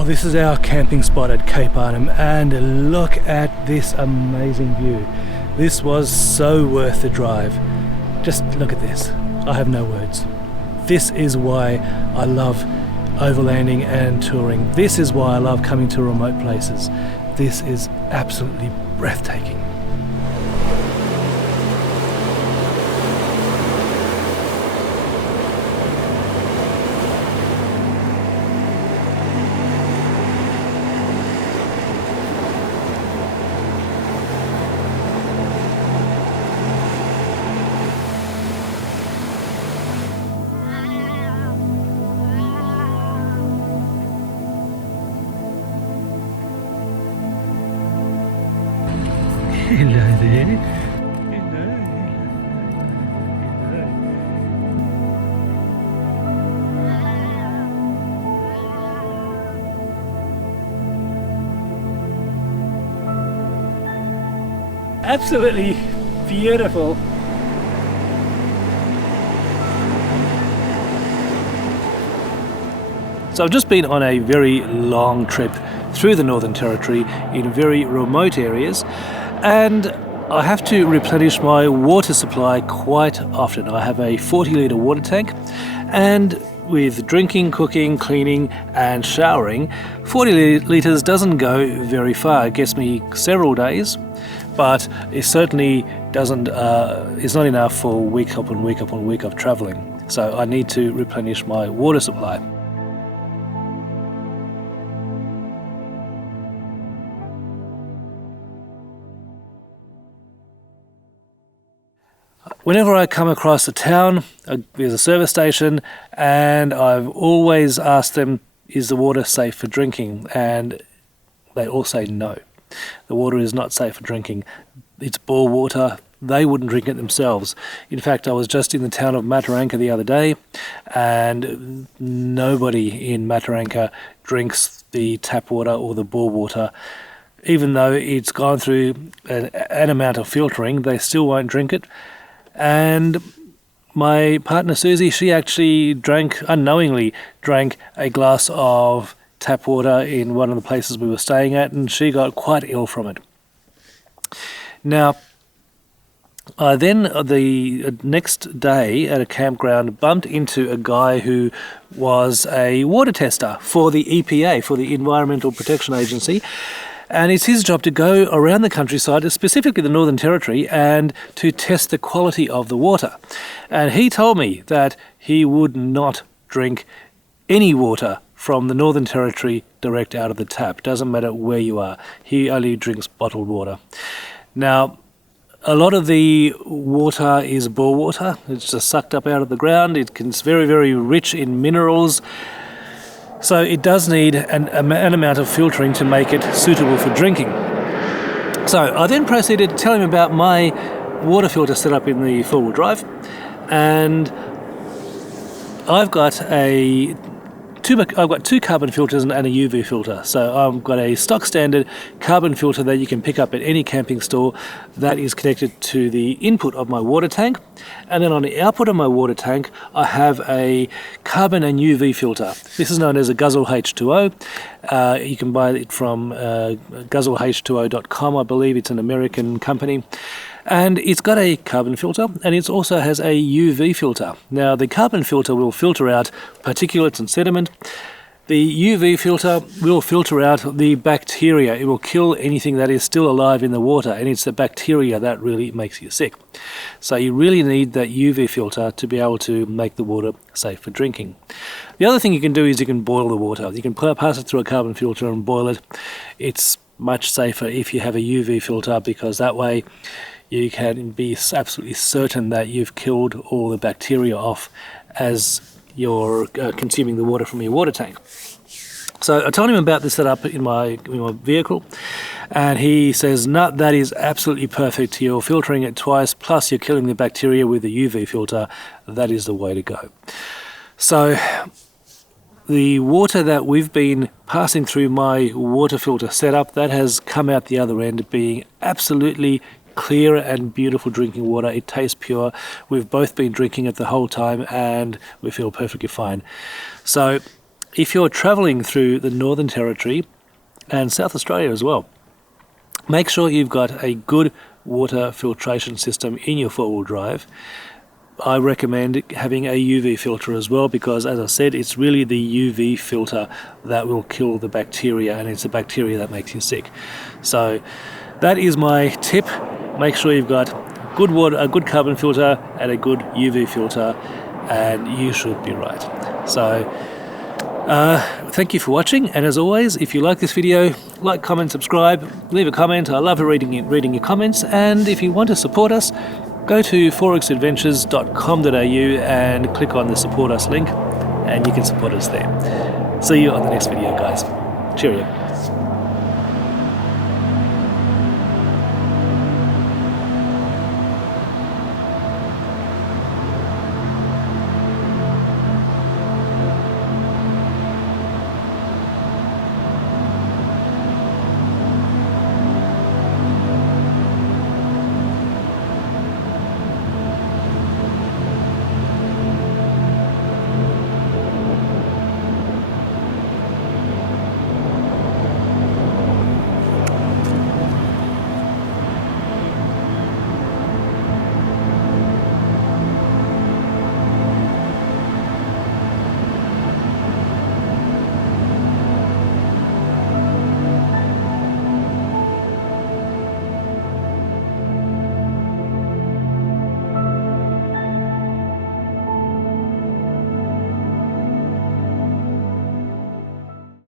Well, this is our camping spot at Cape Arnhem, and look at this amazing view. This was so worth the drive. Just look at this. I have no words. This is why I love overlanding and touring. This is why I love coming to remote places. This is absolutely breathtaking. Hello there. Absolutely beautiful. So I've just been on a very long trip through the Northern Territory in very remote areas, and I have to replenish my water supply quite often. I have a 40-litre water tank, and with drinking, cooking, cleaning and showering, 40 litres doesn't go very far. It gets me several days, but it certainly doesn't. It's not enough for week upon week upon week of travelling. So I need to replenish my water supply. Whenever I come across a town, there's a service station, and I've always asked them, is the water safe for drinking? And they all say no. The water is not safe for drinking. It's bore water. They wouldn't drink it themselves. In fact, I was just in the town of Mataranka the other day, and nobody in Mataranka drinks the tap water or the bore water. Even though it's gone through an amount of filtering, they still won't drink it. And my partner Susie, she actually unknowingly drank a glass of tap water in one of the places we were staying at, and she got quite ill from it. Now, I then the next day at a campground bumped into a guy who was a water tester for the EPA, for the Environmental Protection Agency. And it's his job to go around the countryside, specifically the Northern Territory, and to test the quality of the water. And he told me that he would not drink any water from the Northern Territory direct out of the tap. Doesn't matter where you are. He only drinks bottled water. Now, a lot of the water is bore water. It's just sucked up out of the ground. It's very, very rich in minerals. So it does need an amount of filtering to make it suitable for drinking. So I then proceeded to tell him about my water filter set up in the four-wheel drive, and I've got two carbon filters and a UV filter. So I've got a stock standard carbon filter that you can pick up at any camping store that is connected to the input of my water tank. And then on the output of my water tank, I have a carbon and UV filter. This is known as a Guzzle H2O. You can buy it from guzzleh2o.com, I believe. It's an American company. And it's got a carbon filter, and it also has a UV filter. Now, the carbon filter will filter out particulates and sediment. The UV filter will filter out the bacteria. It will kill anything that is still alive in the water, and it's the bacteria that really makes you sick. So you really need that UV filter to be able to make the water safe for drinking. The other thing you can do is you can boil the water. You can pass it through a carbon filter and boil it. It's much safer if you have a UV filter, because that way you can be absolutely certain that you've killed all the bacteria off as you're consuming the water from your water tank. So I told him about the setup in my vehicle, and he says, no, that is absolutely perfect. You're filtering it twice, plus you're killing the bacteria with the UV filter. That is the way to go. So the water that we've been passing through my water filter setup, that has come out the other end being absolutely clear and beautiful drinking water. It tastes pure. We've both been drinking it the whole time, and we feel perfectly fine. So if you're travelling through the Northern Territory and South Australia as well, make sure you've got a good water filtration system in your four-wheel drive. I recommend having a UV filter as well, because as I said, it's really the UV filter that will kill the bacteria, and it's the bacteria that makes you sick. So that is my tip. Make sure you've got good water, a good carbon filter and a good UV filter, and you should be right. So thank you for watching, and as always, if you like this video, like, comment, subscribe, leave a comment. I love reading your comments. And if you want to support us, go to forexadventures.com.au and click on the support us link, and you can support us there. See you on the next video, guys. Cheerio.